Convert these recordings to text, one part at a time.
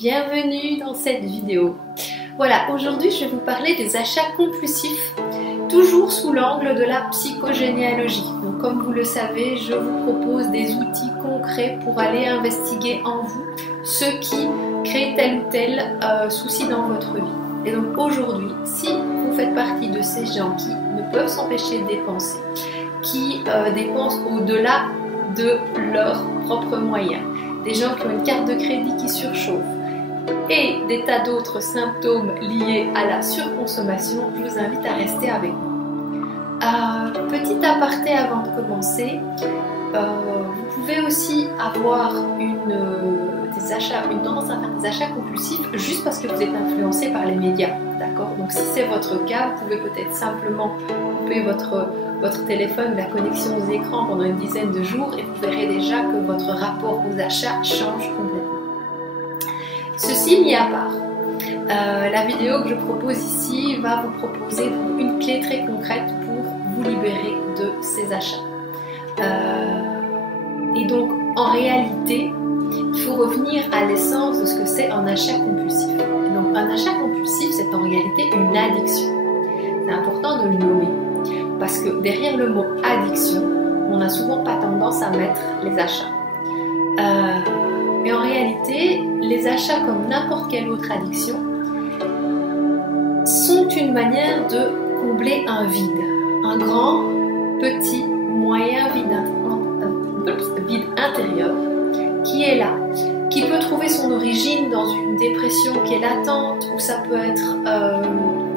bienvenue dans cette vidéo. Voilà, aujourd'hui je vais vous parler des achats compulsifs, toujours sous l'angle de la psychogénéalogie. Donc comme vous le savez, je vous propose des outils concrets pour aller investiguer en vous ce qui crée tel ou tel souci dans votre vie. Et donc aujourd'hui, si vous faites partie de ces gens qui ne peuvent s'empêcher de dépenser, qui dépensent au-delà de leurs propres moyens, des gens qui ont une carte de crédit qui surchauffe et des tas d'autres symptômes liés à la surconsommation, je vous invite à rester avec moi. Petit aparté avant de commencer, vous pouvez aussi avoir une tendance à faire des achats compulsifs juste parce que vous êtes influencé par les médias, d'accord? Donc si c'est votre cas, vous pouvez peut-être simplement couper votre téléphone, la connexion aux écrans pendant une dizaine de jours et vous verrez déjà que votre rapport aux achats change complètement. Ceci mis à part, la vidéo que je propose ici va vous proposer une clé très concrète pour vous libérer de ces achats. Et donc en réalité, il faut revenir à l'essence de ce que c'est un achat compulsif. Et donc un achat compulsif, c'est en réalité une addiction. C'est important de le nommer. Parce que derrière le mot addiction, on n'a souvent pas tendance à mettre les achats. Mais en réalité, les achats comme n'importe quelle autre addiction sont une manière de combler un vide. Un grand, petit, moyen vide intérieur qui est là, qui peut trouver son origine dans une dépression qui est latente, ou ça peut être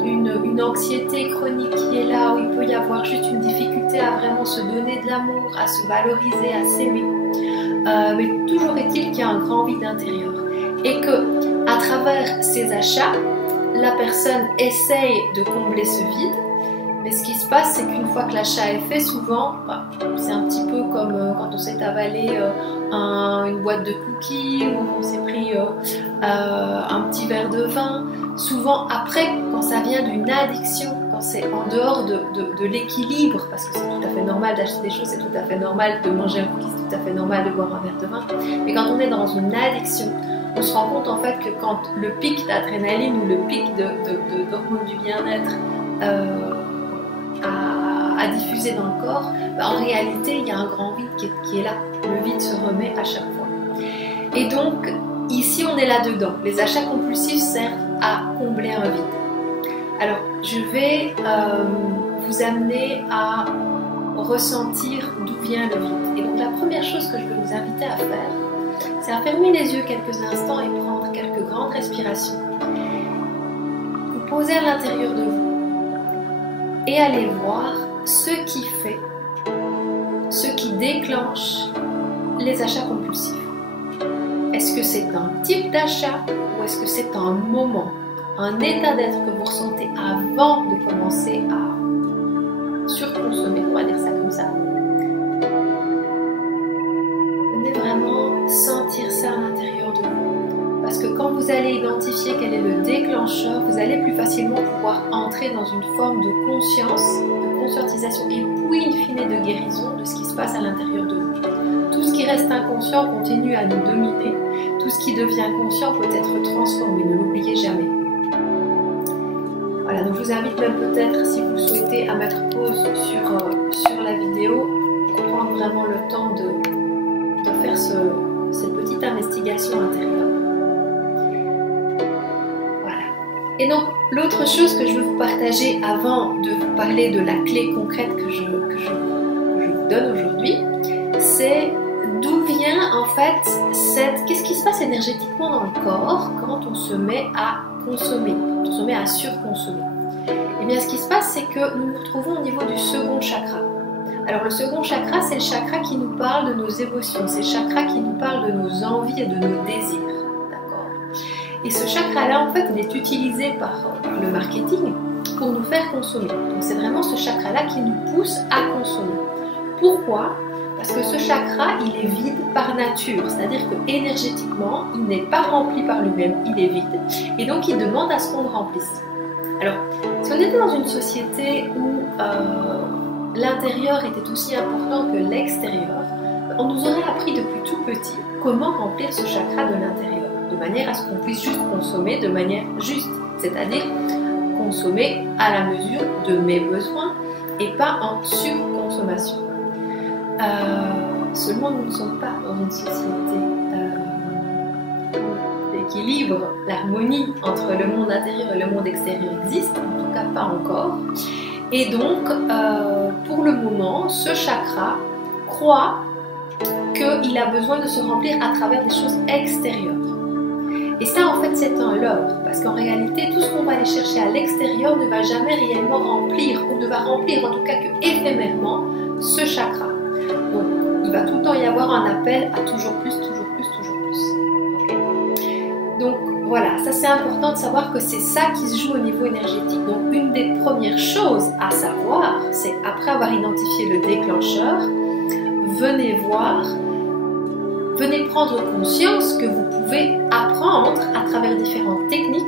une anxiété chronique qui est là, où il peut y avoir juste une difficulté à vraiment se donner de l'amour, à se valoriser, à s'aimer. Mais toujours est-il qu'il y a un grand vide intérieur et que à travers ces achats, la personne essaye de combler ce vide. Mais ce qui se passe, c'est qu'une fois que l'achat est fait, souvent, c'est un petit peu comme quand on s'est avalé une boîte de cookies ou on s'est pris un petit verre de vin. Souvent, après, quand ça vient d'une addiction, quand c'est en dehors de l'équilibre, parce que c'est tout à fait normal d'acheter des choses, c'est tout à fait normal de manger un cookie, c'est tout à fait normal de boire un verre de vin. Mais quand on est dans une addiction, on se rend compte en fait que quand le pic d'adrénaline ou le pic d'hormones du bien-être à diffuser dans le corps, en réalité il y a un grand vide qui est là. Le vide se remet à chaque fois. Et donc ici on est là-dedans. Les achats compulsifs servent à combler un vide. Alors je vais vous amener à ressentir d'où vient le vide. Et donc la première chose que je vais vous inviter à faire, c'est à fermer les yeux quelques instants et prendre quelques grandes respirations. Vous posez à l'intérieur de vous et allez voir ce qui fait, ce qui déclenche les achats compulsifs. Est-ce que c'est un type d'achat ou est-ce que c'est un moment, un état d'être que vous ressentez avant de commencer à surconsommer, on va dire ça comme ça? Venez vraiment sentir ça à l'intérieur de vous. Parce que quand vous allez identifier quel est le déclencheur, vous allez plus facilement pouvoir entrer dans une forme de conscience, de conscientisation et puis in fine de guérison de ce qui se passe à l'intérieur de vous. Tout ce qui reste inconscient continue à nous dominer. Tout ce qui devient conscient peut être transformé, ne l'oubliez jamais. Voilà, donc je vous invite même peut-être, si vous le souhaitez, à mettre pause sur la vidéo pour prendre vraiment le temps de faire cette petite investigation intérieure. Et donc, l'autre chose que je veux vous partager avant de vous parler de la clé concrète que je vous donne aujourd'hui, c'est d'où vient en fait qu'est-ce qui se passe énergétiquement dans le corps quand on se met à consommer, quand on se met à surconsommer. Et bien, ce qui se passe, c'est que nous nous retrouvons au niveau du second chakra. Alors, le second chakra, c'est le chakra qui nous parle de nos émotions, c'est le chakra qui nous parle de nos envies et de nos désirs. Et ce chakra-là, en fait, il est utilisé par le marketing pour nous faire consommer. Donc c'est vraiment ce chakra-là qui nous pousse à consommer. Pourquoi? Parce que ce chakra, il est vide par nature. C'est-à-dire que énergétiquement, il n'est pas rempli par lui-même, il est vide. Et donc il demande à ce qu'on le remplisse. Alors, si on était dans une société où l'intérieur était aussi important que l'extérieur, on nous aurait appris depuis tout petit comment remplir ce chakra de l'intérieur. de manière à ce qu'on puisse juste consommer de manière juste, c'est-à-dire consommer à la mesure de mes besoins et pas en surconsommation. Seulement, nous ne sommes pas dans une société où l'équilibre, l'harmonie entre le monde intérieur et le monde extérieur existe, en tout cas pas encore. Et donc, pour le moment, ce chakra croit qu'il a besoin de se remplir à travers des choses extérieures. Et ça, en fait, c'est un leurre, parce qu'en réalité, tout ce qu'on va aller chercher à l'extérieur ne va jamais réellement remplir, ou ne va remplir en tout cas que éphémèrement, ce chakra. Donc, il va tout le temps y avoir un appel à toujours plus, toujours plus, toujours plus. Okay. Donc, voilà, ça c'est important de savoir que c'est ça qui se joue au niveau énergétique. Donc, une des premières choses à savoir, c'est après avoir identifié le déclencheur, venez voir, venez prendre conscience que vous pouvez apprendre à travers différentes techniques.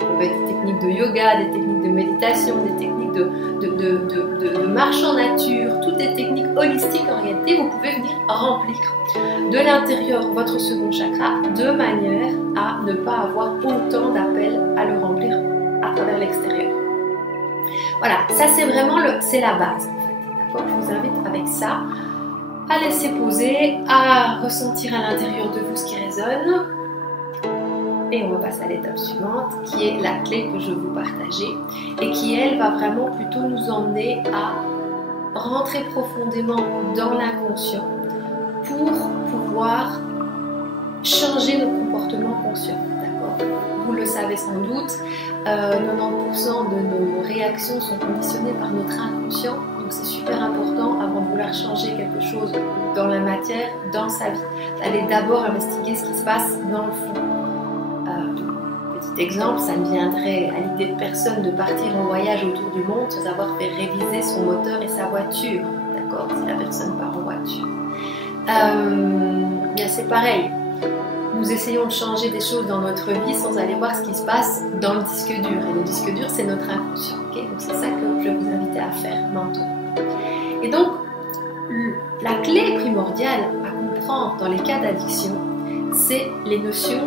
Ça peut être des techniques de yoga, des techniques de méditation, des techniques de marche en nature, toutes des techniques holistiques en réalité, vous pouvez venir remplir de l'intérieur votre second chakra de manière à ne pas avoir autant d'appels à le remplir à travers l'extérieur. Voilà, ça c'est vraiment c'est la base en fait. D'accord, je vous invite avec ça à laisser poser, à ressentir à l'intérieur de vous ce qui résonne. Et on va passer à l'étape suivante, qui est la clé que je vais vous partager et qui, elle, va vraiment plutôt nous emmener à rentrer profondément dans l'inconscient pour pouvoir changer nos comportements conscients. D'accord ? Vous le savez sans doute, 90% de nos réactions sont conditionnées par notre inconscient. Donc c'est super important, avant de vouloir changer quelque chose dans la matière, dans sa vie, d'aller d'abord investiguer ce qui se passe dans le fond. Petit exemple, ça me viendrait à l'idée de personne de partir en voyage autour du monde sans avoir fait réviser son moteur et sa voiture. D'accord ? Si la personne part en voiture. Bien c'est pareil. Nous essayons de changer des choses dans notre vie sans aller voir ce qui se passe dans le disque dur. Et le disque dur, c'est notre inconscient. Okay ? Donc c'est ça que je vais vous inviter à faire maintenant. Et donc, la clé primordiale à comprendre dans les cas d'addiction, c'est les notions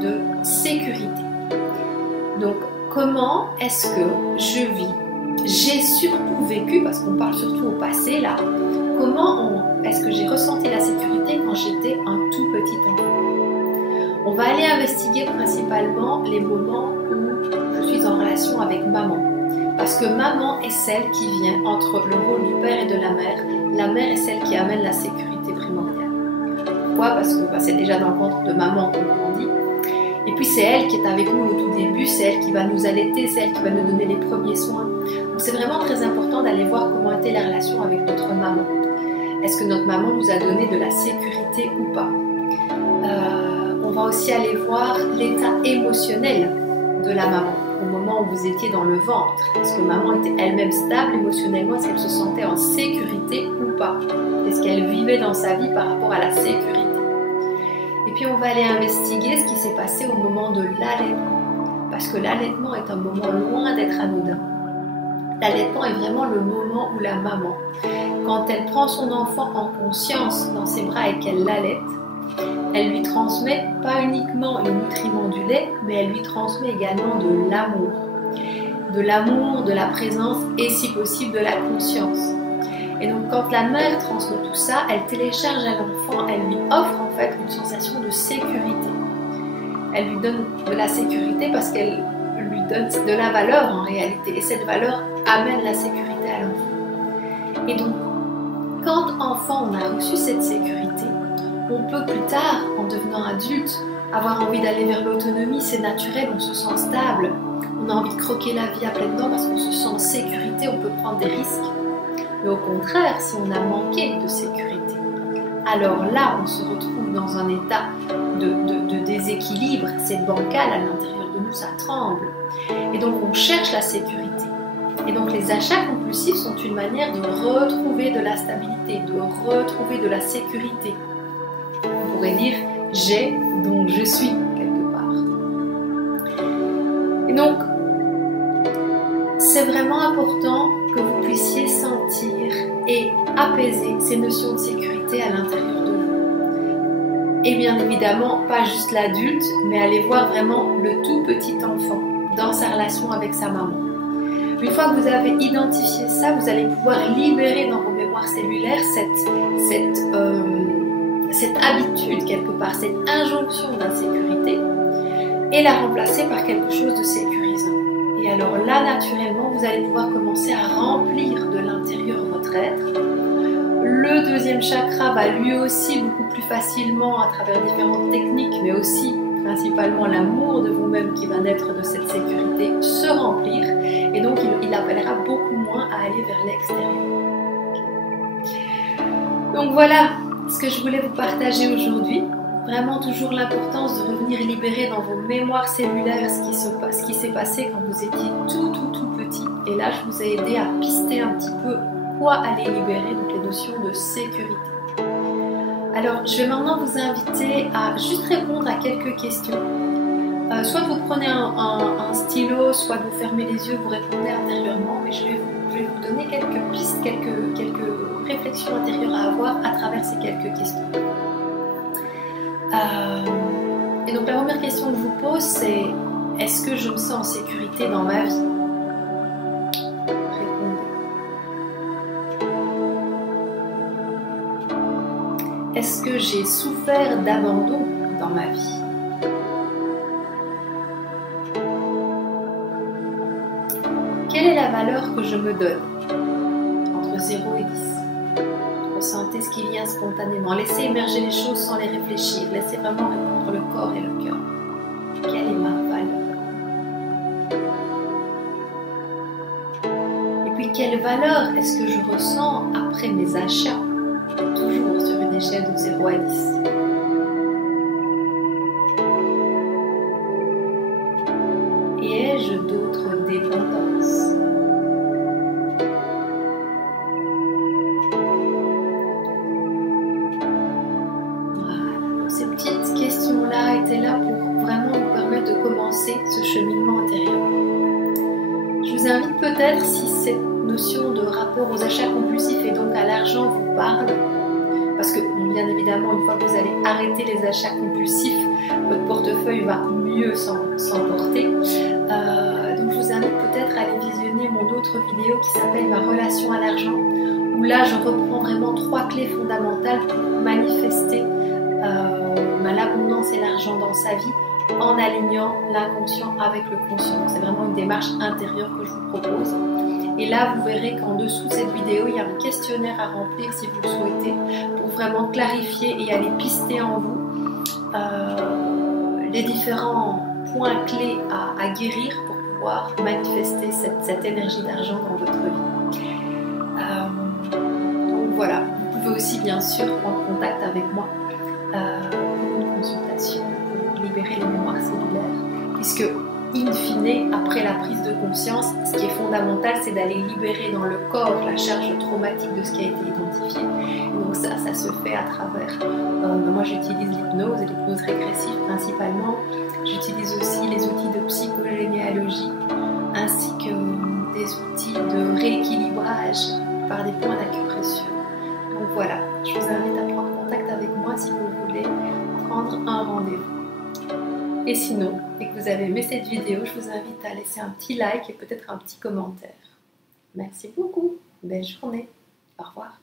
de sécurité. Donc, comment est-ce que je vis? J'ai surtout vécu, parce qu'on parle surtout au passé là, comment est-ce que j'ai ressenti la sécurité quand j'étais un tout petit enfant? On va aller investiguer principalement les moments où je suis en relation avec maman. Parce que maman est celle qui vient entre le rôle du père et de la mère. La mère est celle qui amène la sécurité primordiale. Pourquoi? Parce que c'est déjà dans le ventre de maman qu'on grandit. Et puis c'est elle qui est avec nous au tout début, c'est elle qui va nous allaiter, c'est elle qui va nous donner les premiers soins. Donc c'est vraiment très important d'aller voir comment était la relation avec notre maman. Est-ce que notre maman nous a donné de la sécurité ou pas? On va aussi aller voir l'état émotionnel de la maman au moment où vous étiez dans le ventre. Est-ce que maman était elle-même stable émotionnellement? Est-ce qu'elle se sentait en sécurité ou pas? Est-ce qu'elle vivait dans sa vie par rapport à la sécurité? Et puis on va aller investiguer ce qui s'est passé au moment de l'allaitement. Parce que l'allaitement est un moment loin d'être anodin. L'allaitement est vraiment le moment où la maman, quand elle prend son enfant en conscience dans ses bras et qu'elle l'allaite, elle lui transmet pas uniquement les nutriments du lait, mais elle lui transmet également de l'amour. De l'amour, de la présence et si possible de la conscience. Et donc quand la mère transmet tout ça, elle télécharge à l'enfant, elle lui offre en fait une sensation de sécurité. Elle lui donne de la sécurité parce qu'elle lui donne de la valeur en réalité. Et cette valeur amène la sécurité à l'enfant. Et donc, quand enfant on a reçu cette sécurité, on peut plus tard, en devenant adulte, avoir envie d'aller vers l'autonomie, c'est naturel, on se sent stable. On a envie de croquer la vie à pleines dents parce qu'on se sent en sécurité, on peut prendre des risques. Mais au contraire, si on a manqué de sécurité, alors là, on se retrouve dans un état de déséquilibre, c'est bancal à l'intérieur de nous, ça tremble. Et donc, on cherche la sécurité. Et donc, les achats compulsifs sont une manière de retrouver de la stabilité, de retrouver de la sécurité. On pourrait dire « j'ai, donc je suis » quelque part. Et donc, c'est vraiment important que vous puissiez sentir et apaiser ces notions de sécurité à l'intérieur de vous. Et bien évidemment, pas juste l'adulte, mais aller voir vraiment le tout petit enfant dans sa relation avec sa maman. Une fois que vous avez identifié ça, vous allez pouvoir libérer dans vos mémoires cellulaires cette habitude quelque part, cette injonction d'insécurité et la remplacer par quelque chose de sécurisant. Et alors là, naturellement, vous allez pouvoir commencer à remplir de l'intérieur votre être. Le deuxième chakra va lui aussi beaucoup plus facilement à travers différentes techniques, mais aussi principalement l'amour de vous-même qui va naître de cette sécurité, se remplir. Et donc, il appellera beaucoup moins à aller vers l'extérieur. Donc voilà ce que je voulais vous partager aujourd'hui. Vraiment toujours l'importance de revenir libérer dans vos mémoires cellulaires ce qui s'est passé quand vous étiez tout petit. Et là, je vous ai aidé à pister un petit peu quoi aller libérer, donc les notions de sécurité. Alors, je vais maintenant vous inviter à juste répondre à quelques questions. Soit vous prenez un stylo, soit vous fermez les yeux, vous répondez intérieurement, mais je vais vous donner quelques pistes, quelques réflexions intérieures à avoir à travers ces quelques questions. Et donc la première question que je vous pose, c'est: est-ce que je me sens en sécurité dans ma vie? Répondez. Est-ce que j'ai souffert d'abandon dans ma vie? Quelle est la valeur que je me donne entre 0 et 10? Ressentez ce qui vient spontanément. Laissez émerger les choses sans les réfléchir. Laissez vraiment répondre le corps et le cœur. Quelle est ma valeur? Et puis, quelle valeur est-ce que je ressens après mes achats? Toujours sur une échelle de 0 à 10. Et ai-je d'autres dépendances? Ces petites questions-là étaient là pour vraiment vous permettre de commencer ce cheminement intérieur. Je vous invite peut-être, si cette notion de rapport aux achats compulsifs et donc à l'argent vous parle, parce que bien évidemment, une fois que vous allez arrêter les achats compulsifs, votre portefeuille va mieux s'emporter. Donc je vous invite peut-être à aller visionner mon autre vidéo qui s'appelle Ma relation à l'argent, où là je reprends vraiment 3 clés fondamentales pour manifester l'abondance et l'argent dans sa vie en alignant l'inconscient avec le conscient. C'est vraiment une démarche intérieure que je vous propose. Et là, vous verrez qu'en dessous de cette vidéo, il y a un questionnaire à remplir si vous le souhaitez, pour vraiment clarifier et aller pister en vous les différents points clés à guérir pour pouvoir manifester cette énergie d'argent dans votre vie. Donc voilà, vous pouvez aussi bien sûr prendre contact avec moi pour une consultation pour libérer les mémoires cellulaires, puisque in fine, après la prise de conscience, ce qui est fondamental, c'est d'aller libérer dans le corps la charge traumatique de ce qui a été identifié. Et donc ça se fait à travers, moi j'utilise l'hypnose et l'hypnose régressive principalement. J'utilise aussi les outils de psychogénéalogie, ainsi que des outils de rééquilibrage par des points d'acupression. Donc voilà, je vous invite à prendre contact avec moi si vous voulez prendre un rendez-vous. Et sinon, et que vous avez aimé cette vidéo, je vous invite à laisser un petit like et peut-être un petit commentaire. Merci beaucoup, belle journée, au revoir.